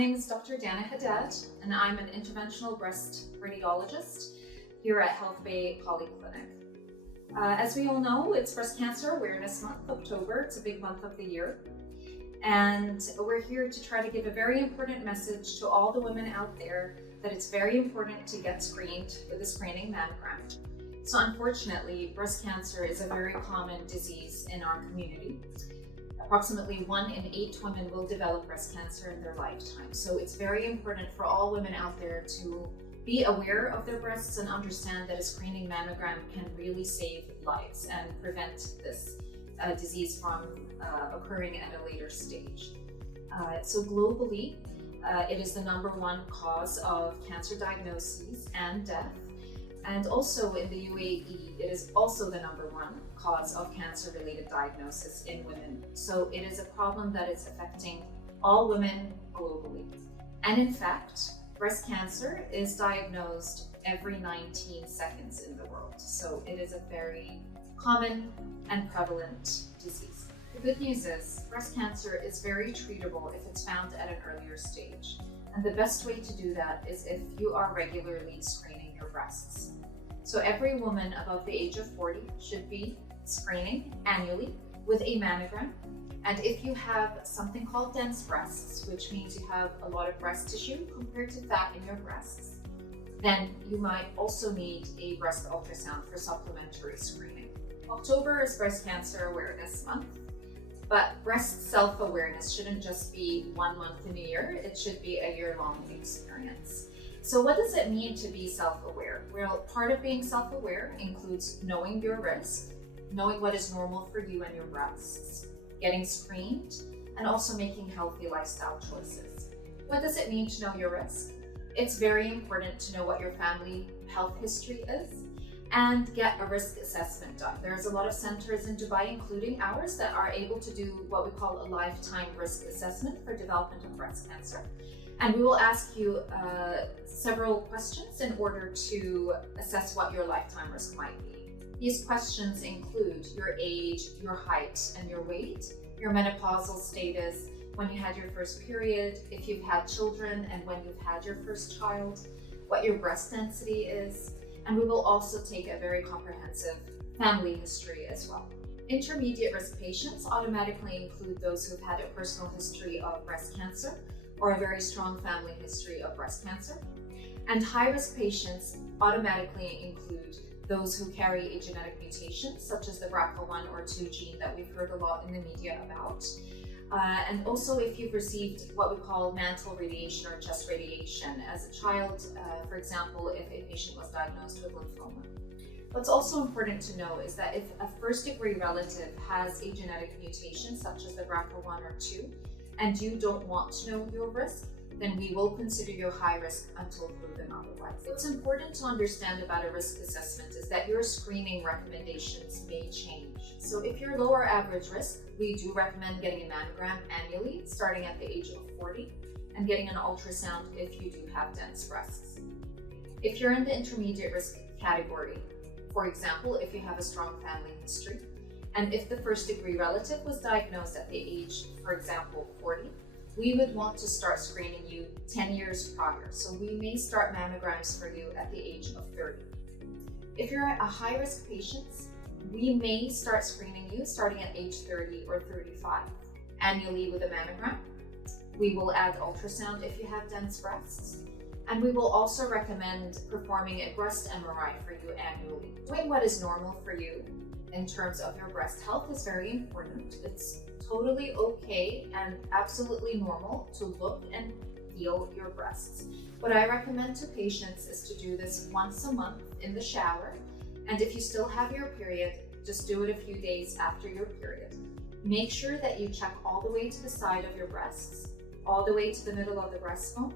name is Dr. Dana Haddad, and I'm an interventional breast radiologist here at Health Bay Polyclinic. As we all know, it's Breast Cancer Awareness Month, October. It's a big month of the year. And we're here to try to give a very important message to all the women out there that it's very important to get screened with a screening mammogram. So unfortunately, breast cancer is a very common disease in our community. Approximately 1 in 8 women will develop breast cancer in their lifetime. So it's very important for all women out there to be aware of their breasts and understand that a screening mammogram can really save lives and prevent this disease from occurring at a later stage. So globally, it is the #1 cause of cancer diagnoses and death. And also in the UAE, it is also the #1 cause of cancer-related diagnosis in women. So it is a problem that is affecting all women globally. And in fact, breast cancer is diagnosed every 19 seconds in the world. So it is a very common and prevalent disease. The good news is breast cancer is very treatable if it's found at an earlier stage. And the best way to do that is if you are regularly screening your breasts. So every woman above the age of 40 should be screening annually with a mammogram. And if you have something called dense breasts, which means you have a lot of breast tissue compared to fat in your breasts, then you might also need a breast ultrasound for supplementary screening. October is Breast Cancer Awareness Month, but breast self-awareness shouldn't just be 1 month in a year, it should be a year-long experience. So what does it mean to be self-aware? Well, part of being self-aware includes knowing your risk, knowing what is normal for you and your breasts, getting screened, and also making healthy lifestyle choices. What does it mean to know your risk? It's very important to know what your family health history is and get a risk assessment done. There's a lot of centers in Dubai, including ours, that are able to do what we call a lifetime risk assessment for development of breast cancer. And we will ask you several questions in order to assess what your lifetime risk might be. These questions include your age, your height and your weight, your menopausal status, when you had your first period, if you've had children and when you've had your first child, what your breast density is, and we will also take a very comprehensive family history as well. Intermediate risk patients automatically include those who've had a personal history of breast cancer or a very strong family history of breast cancer. And high-risk patients automatically include those who carry a genetic mutation, such as the BRCA1 or 2 gene that we've heard a lot in the media about. And also if you've received what we call mantle radiation or chest radiation as a child, for example, if a patient was diagnosed with lymphoma. What's also important to know is that if a first-degree relative has a genetic mutation, such as the BRCA1 or 2, and you don't want to know your risk, then we will consider you high risk until proven otherwise. What's important to understand about a risk assessment is that your screening recommendations may change. So if you're lower average risk, we do recommend getting a mammogram annually, starting at the age of 40, and getting an ultrasound if you do have dense breasts. If you're in the intermediate risk category, for example, if you have a strong family history, and if the first-degree relative was diagnosed at the age, for example, 40, we would want to start screening you 10 years prior. So we may start mammograms for you at the age of 30. If you're a high-risk patient, we may start screening you starting at age 30 or 35. Annually with a mammogram, we will add ultrasound if you have dense breasts. And we will also recommend performing a breast MRI for you annually. Doing what is normal for you in terms of your breast health is very important. It's totally okay and absolutely normal to look and feel your breasts. What I recommend to patients is to do this once a month in the shower. And if you still have your period, just do it a few days after your period. Make sure that you check all the way to the side of your breasts, all the way to the middle of the breastbone,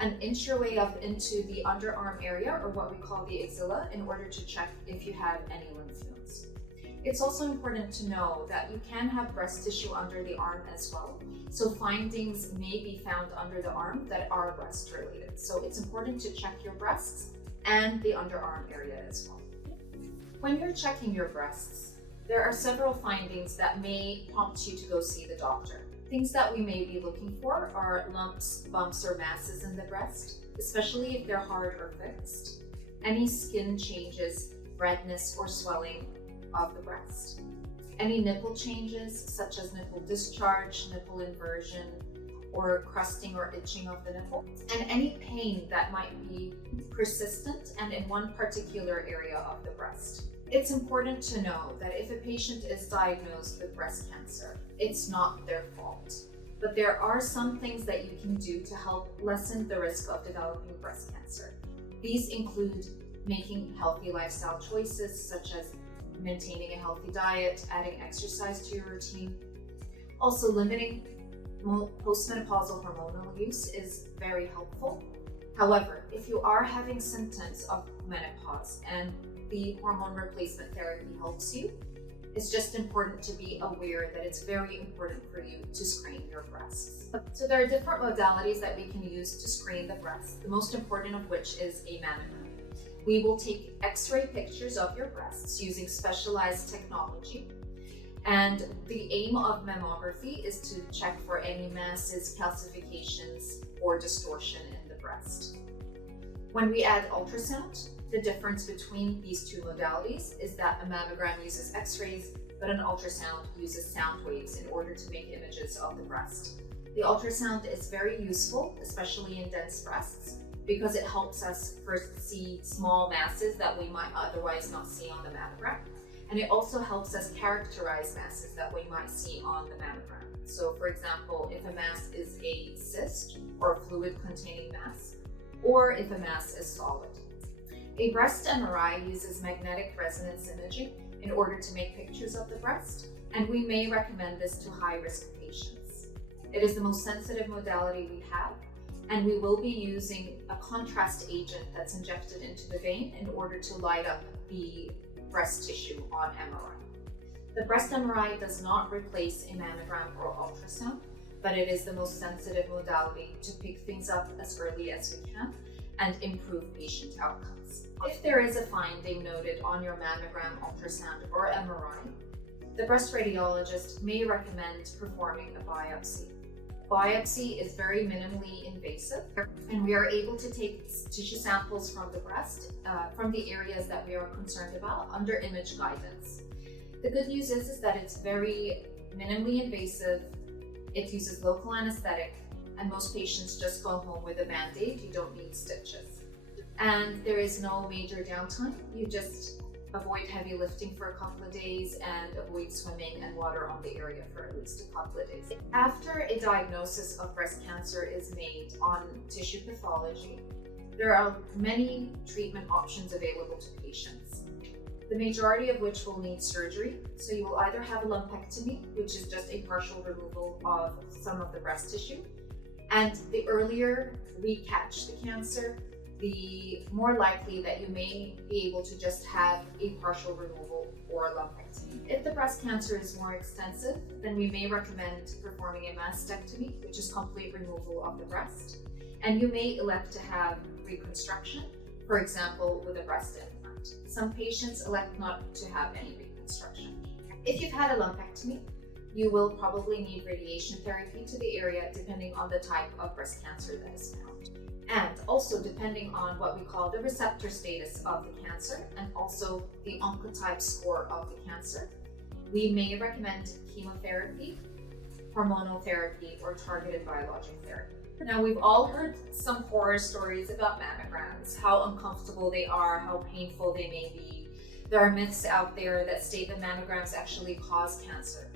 and inch your way up into the underarm area, or what we call the axilla, in order to check if you have any lymph nodes. It's also important to know that you can have breast tissue under the arm as well. So findings may be found under the arm that are breast related. So it's important to check your breasts and the underarm area as well. When you're checking your breasts, there are several findings that may prompt you to go see the doctor. Things that we may be looking for are lumps, bumps, or masses in the breast, especially if they're hard or fixed. Any skin changes, redness or swelling of the breast. Any nipple changes, such as nipple discharge, nipple inversion, or crusting or itching of the nipple, and any pain that might be persistent and in one particular area of the breast. It's important to know that if a patient is diagnosed with breast cancer, it's not their fault. But there are some things that you can do to help lessen the risk of developing breast cancer. These include making healthy lifestyle choices, such as maintaining a healthy diet, adding exercise to your routine. Also, limiting postmenopausal hormonal use is very helpful. However, if you are having symptoms of menopause and the hormone replacement therapy helps you, it's just important to be aware that it's very important for you to screen your breasts. So there are different modalities that we can use to screen the breast, the most important of which is a mammogram. We will take X-ray pictures of your breasts using specialized technology. And the aim of mammography is to check for any masses, calcifications, or distortion in the breast. When we add ultrasound, the difference between these two modalities is that a mammogram uses X-rays, but an ultrasound uses sound waves in order to make images of the breast. The ultrasound is very useful, especially in dense breasts, because it helps us first see small masses that we might otherwise not see on the mammogram. And it also helps us characterize masses that we might see on the mammogram. So for example, if a mass is a cyst or a fluid-containing mass, or if a mass is solid. A breast MRI uses magnetic resonance imaging in order to make pictures of the breast, and we may recommend this to high-risk patients. It is the most sensitive modality we have, and we will be using a contrast agent that's injected into the vein in order to light up the breast tissue on MRI. The breast MRI does not replace a mammogram or ultrasound, but it is the most sensitive modality to pick things up as early as we can and improve patient outcomes. If there is a finding noted on your mammogram, ultrasound, or MRI, the breast radiologist may recommend performing a biopsy. Biopsy is very minimally invasive, and we are able to take tissue samples from the breast, from the areas that we are concerned about, under image guidance. The good news is that it's very minimally invasive, it uses local anesthetic, and most patients just go home with a band-aid. You don't need stitches. And there is no major downtime. You just avoid heavy lifting for a couple of days and avoid swimming and water on the area for at least a couple of days. After a diagnosis of breast cancer is made on tissue pathology, there are many treatment options available to patients, the majority of which will need surgery. So you will either have a lumpectomy, which is just a partial removal of some of the breast tissue, and the earlier we catch the cancer, the more likely that you may be able to just have a partial removal or a lumpectomy. If the breast cancer is more extensive, then we may recommend performing a mastectomy, which is complete removal of the breast. And you may elect to have reconstruction, for example, with a breast implant. Some patients elect not to have any reconstruction. If you've had a lumpectomy, you will probably need radiation therapy to the area depending on the type of breast cancer that is found. And also depending on what we call the receptor status of the cancer and also the oncotype score of the cancer, we may recommend chemotherapy, hormonal therapy, or targeted biologic therapy. Now, we've all heard some horror stories about mammograms, how uncomfortable they are, how painful they may be. There are myths out there that state that mammograms actually cause cancer,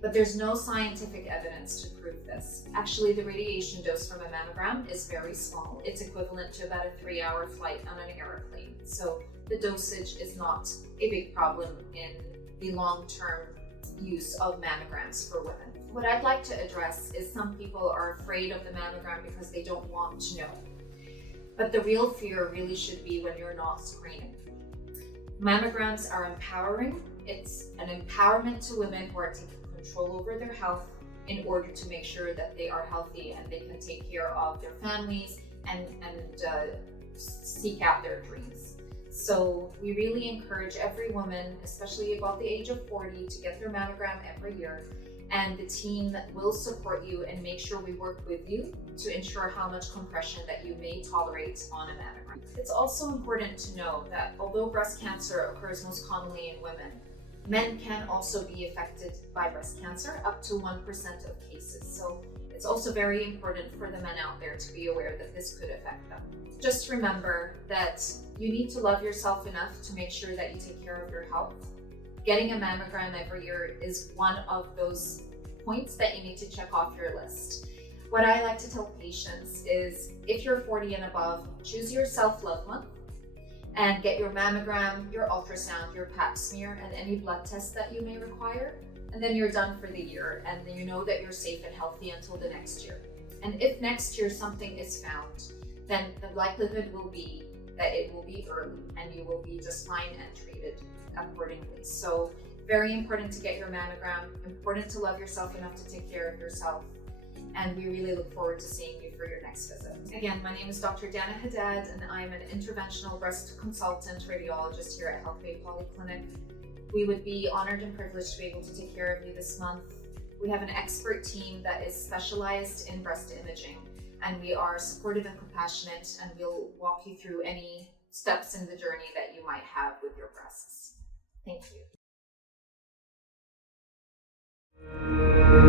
but there's no scientific evidence to prove this. Actually, the radiation dose from a mammogram is very small. It's equivalent to about a 3-hour flight on an airplane. So the dosage is not a big problem in the long-term use of mammograms for women. What I'd like to address is some people are afraid of the mammogram because they don't want to know. But the real fear really should be when you're not screening. Mammograms are empowering. It's an empowerment to women who are taking control over their health in order to make sure that they are healthy and they can take care of their families and seek out their dreams. So we really encourage every woman, especially above the age of 40, to get their mammogram every year. And the team will support you and make sure we work with you to ensure how much compression that you may tolerate on a mammogram. It's also important to know that although breast cancer occurs most commonly in women, men can also be affected by breast cancer, up to 1% of cases. So it's also very important for the men out there to be aware that this could affect them. Just remember that you need to love yourself enough to make sure that you take care of your health. Getting a mammogram every year is one of those points that you need to check off your list. What I like to tell patients is, if you're 40 and above, choose your self-love month and get your mammogram, your ultrasound, your pap smear, and any blood tests that you may require. And then you're done for the year, and then you know that you're safe and healthy until the next year. And if next year something is found, then the likelihood will be that it will be early and you will be just fine and treated accordingly. So very important to get your mammogram, important to love yourself enough to take care of yourself. And we really look forward to seeing you for your next visit. Again, my name is Dr. Dana Haddad, and I'm an interventional breast consultant radiologist here at Health Bay Polyclinic. We would be honored and privileged to be able to take care of you this month. We have an expert team that is specialized in breast imaging, and we are supportive and compassionate, and we'll walk you through any steps in the journey that you might have with your breasts. Thank you.